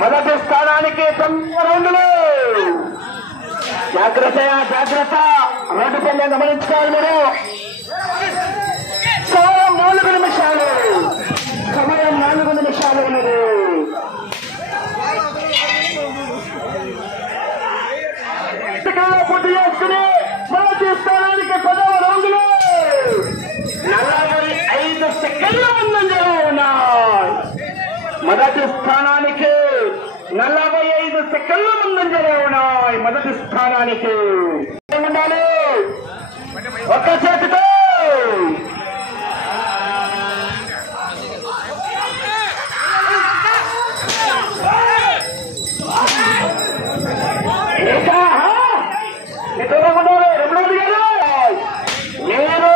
మొదటి స్థానానికి 9 రౌండ్లు. జాగ్రత్త జాగ్రత్త, రోడ్డు పైన గమనించుకోవాలి మీరు. సమయం 4 నిమిషాలు, సమయం 4 నిమిషాలు ఉన్నది. పూర్తి చేసుకుని మొదటి స్థానానికి 10వ రౌండ్లు 45 సెకండ్ల ముందంజలో ఉన్నాయి. మొదటి స్థానానికి 45 సెకండ్ల ముందంజలో ఉన్నాయి. మొదటి స్థానానికి ఉండాలి ఒక్క చేతితో. మీరు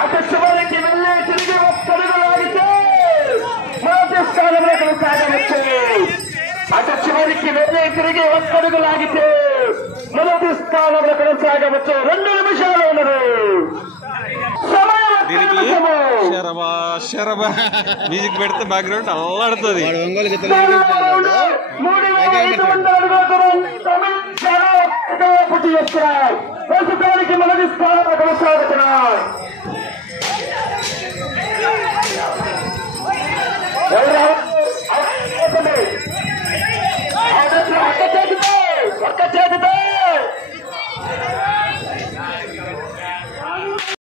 అటు చివరికి వెళ్ళి తిరిగి ఒక్కడుగు లాగితే మొదటి స్థానంలో కొనసాగవచ్చు. అటు చివరికి వెళ్ళి తిరిగి ఒక్కడుగు లాగితే మొదటి స్థానంలో కొనసాగవచ్చు. 2 నిమిషాలు ఉన్నారు. మ్యూజిక్ పెడితే బ్యాక్గ్రౌండ్ అల్లాడుతుంది. 3500 అడుగుల దూరం పూర్తి చేస్తున్నారు. ప్రస్తుతానికి మొదటి స్థానంలో కొనసాగుతున్నారు.